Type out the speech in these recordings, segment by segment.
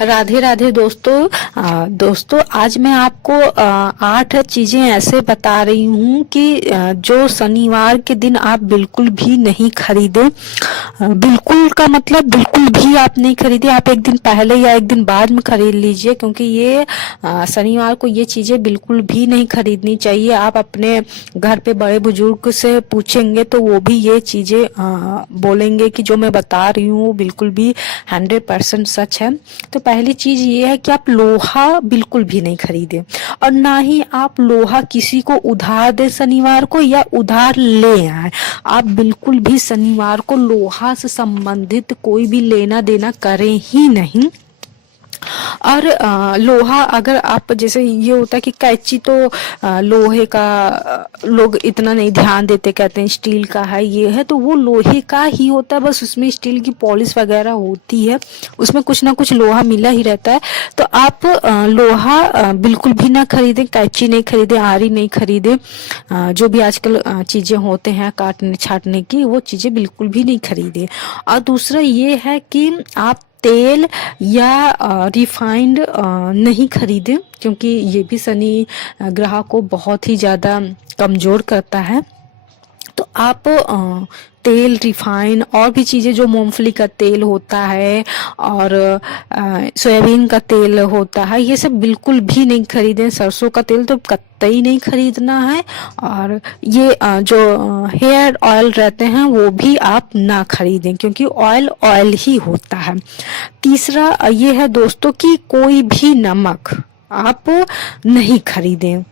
राधे राधे दोस्तों। दोस्तों आज मैं आपको 8 चीजें ऐसे बता रही हूँ कि जो शनिवार के दिन आप बिल्कुल भी नहीं खरीदे। बिल्कुल का मतलब बिल्कुल भी आप नहीं खरीदे। आप एक दिन पहले या एक दिन बाद में खरीद लीजिए, क्योंकि ये शनिवार को ये चीजें बिल्कुल भी नहीं खरीदनी चाहिए। आप अपने घर पे बड़े बुजुर्ग से पूछेंगे तो वो भी ये चीजें बोलेंगे कि जो मैं बता रही हूँ बिल्कुल भी 100% सच है। तो पहली चीज ये है कि आप लोहा बिल्कुल भी नहीं खरीदे, और ना ही आप लोहा किसी को उधार दे शनिवार को या उधार ले आए। आप बिल्कुल भी शनिवार को लोहा से संबंधित कोई भी लेना देना करें ही नहीं। और लोहा अगर आप, जैसे ये होता है कि कैंची तो लोहे का लोग इतना नहीं ध्यान देते, कहते हैं स्टील का है ये है, तो वो लोहे का ही होता है, बस उसमें स्टील की पॉलिश वगैरह होती है, उसमें कुछ ना कुछ लोहा मिला ही रहता है। तो आप लोहा बिल्कुल भी ना खरीदें, कैंची नहीं खरीदे, आरी नहीं खरीदे, जो भी आजकल चीजें होते हैं काटने छाटने की, वो चीजें बिल्कुल भी नहीं खरीदे। और दूसरा ये है कि आप तेल या रिफाइंड नहीं खरीदें, क्योंकि ये भी शनि ग्रह को बहुत ही ज़्यादा कमज़ोर करता है। तो आप तेल, रिफाइन और भी चीज़ें, जो मूंगफली का तेल होता है और सोयाबीन का तेल होता है, ये सब बिल्कुल भी नहीं खरीदें। सरसों का तेल तो कतई नहीं खरीदना है। और ये जो हेयर ऑयल रहते हैं वो भी आप ना खरीदें, क्योंकि ऑयल ऑयल ही होता है। तीसरा ये है दोस्तों कि कोई भी नमक आप नहीं खरीदें।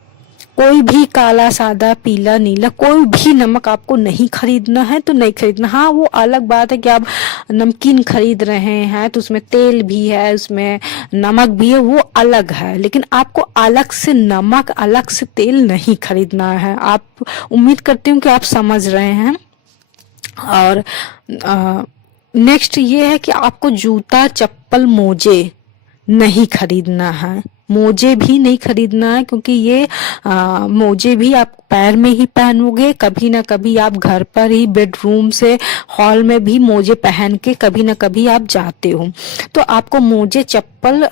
कोई भी काला, सादा, पीला, नीला, कोई भी नमक आपको नहीं खरीदना है तो नहीं खरीदना। हाँ, वो अलग बात है कि आप नमकीन खरीद रहे हैं तो उसमें तेल भी है, उसमें नमक भी है, वो अलग है। लेकिन आपको अलग से नमक, अलग से तेल नहीं खरीदना है। आप, उम्मीद करती हूँ कि आप समझ रहे हैं। और नेक्स्ट ये है कि आपको जूता, चप्पल, मोजे नहीं खरीदना है। मोजे भी नहीं खरीदना है, क्योंकि ये मोजे भी आप पैर में ही पहनोगे। कभी ना कभी आप घर पर ही, बेडरूम से हॉल में भी मोजे पहन के कभी ना कभी आप जाते हो। तो आपको मोजे, चप्पल,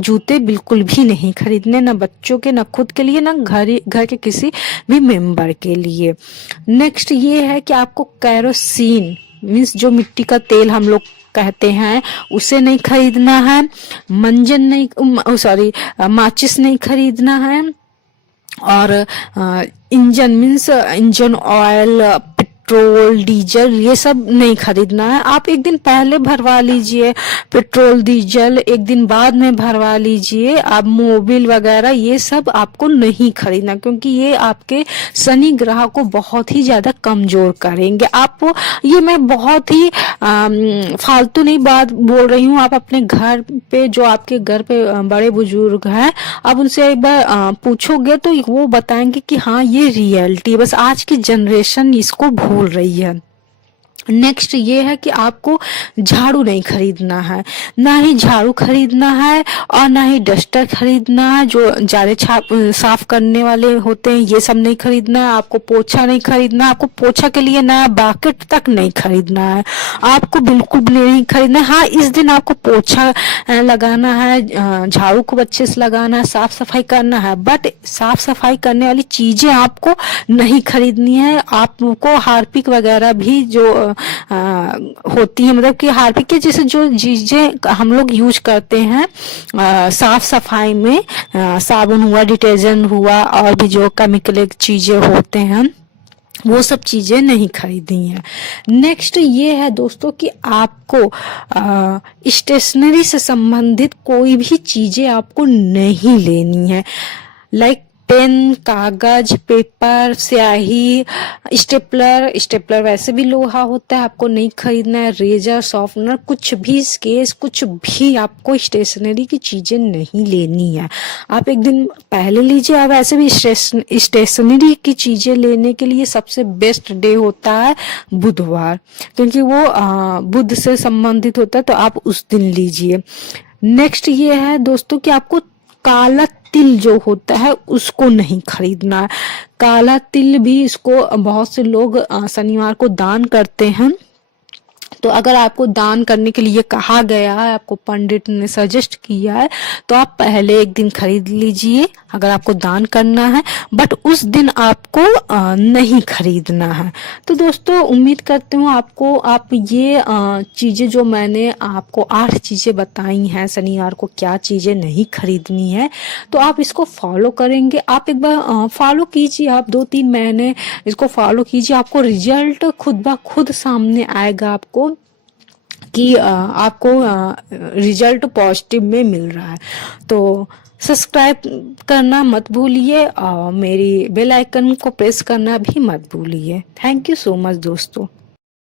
जूते बिल्कुल भी नहीं खरीदने, ना बच्चों के, ना खुद के लिए, ना घर के किसी भी मेंबर के लिए। नेक्स्ट ये है कि आपको कैरोसिन मीन्स जो मिट्टी का तेल हम लोग कहते हैं, उसे नहीं खरीदना है। मंजन नहीं, सॉरी, माचिस नहीं खरीदना है। और engine means engine oil, petrol, diesel, ये सब नहीं खरीदना है। आप एक दिन पहले भरवा लीजिए पेट्रोल, डीजल, एक दिन बाद में भरवा लीजिए। आप मोबिल वगैरह ये सब आपको नहीं खरीदना, क्योंकि ये आपके शनि ग्रह को बहुत ही ज्यादा कमजोर करेंगे। आप, ये मैं बहुत ही फालतू नहीं बात बोल रही हूँ। आप अपने घर पे, जो आपके घर पे बड़े बुजुर्ग हैं, आप उनसे एक बार पूछोगे तो वो बताएंगे कि हाँ, ये रियलिटी, बस आज की जनरेशन इसको भूल रही है। नेक्स्ट ये है कि आपको झाड़ू नहीं खरीदना है, ना ही झाड़ू खरीदना है और ना ही डस्टर खरीदना है, जो ज्यादा साफ करने वाले होते हैं, ये सब नहीं खरीदना है। आपको पोछा नहीं खरीदना है, आपको पोछा के लिए नया बाकेट तक नहीं खरीदना है, आपको बिल्कुल भी नहीं खरीदना है। हाँ, इस दिन आपको पोछा लगाना है, झाड़ू को अच्छे से लगाना है, साफ सफाई करना है, बट साफ सफाई करने वाली चीजें आपको नहीं खरीदनी है। आपको हार्पिक वगैरह भी जो होती है, मतलब कि हार्पिक के जैसे जो चीजें हम लोग यूज करते हैं साफ सफाई में, साबुन हुआ, डिटर्जेंट हुआ, और भी जो केमिकल चीजें होते हैं, वो सब चीजें नहीं खरीदनी है। नेक्स्ट ये है दोस्तों कि आपको स्टेशनरी से संबंधित कोई भी चीजें आपको नहीं लेनी है। लाइक पेन, कागज, पेपर, स्याही, स्टेपलर वैसे भी लोहा होता है, आपको नहीं खरीदना है। रेजर, शॉर्पनर, कुछ भी, स्केच, कुछ भी आपको स्टेशनरी की चीजें नहीं लेनी है। आप एक दिन पहले लीजिए। आप ऐसे भी स्टेशनरी की चीजें लेने के लिए सबसे बेस्ट डे होता है बुधवार, क्योंकि वो बुध से संबंधित होता है, तो आप उस दिन लीजिए। नेक्स्ट ये है दोस्तों कि आपको काला तिल जो होता है उसको नहीं खरीदना है। काला तिल भी, इसको बहुत से लोग शनिवार को दान करते हैं, तो अगर आपको दान करने के लिए कहा गया है, आपको पंडित ने सजेस्ट किया है, तो आप पहले एक दिन खरीद लीजिए अगर आपको दान करना है, बट उस दिन आपको नहीं खरीदना है। तो दोस्तों उम्मीद करती हूँ आपको आप ये चीजें जो मैंने आपको 8 चीजें बताई हैं शनिवार को क्या चीजें नहीं खरीदनी है, तो आप इसको फॉलो करेंगे। आप एक बार फॉलो कीजिए, आप 2-3 महीने इसको फॉलो कीजिए, आपको रिजल्ट खुद ब खुद सामने आएगा आपको कि आपको रिजल्ट पॉजिटिव में मिल रहा है। तो सब्सक्राइब करना मत भूलिए और मेरी बेल आइकन को प्रेस करना भी मत भूलिए। थैंक यू सो मच दोस्तों।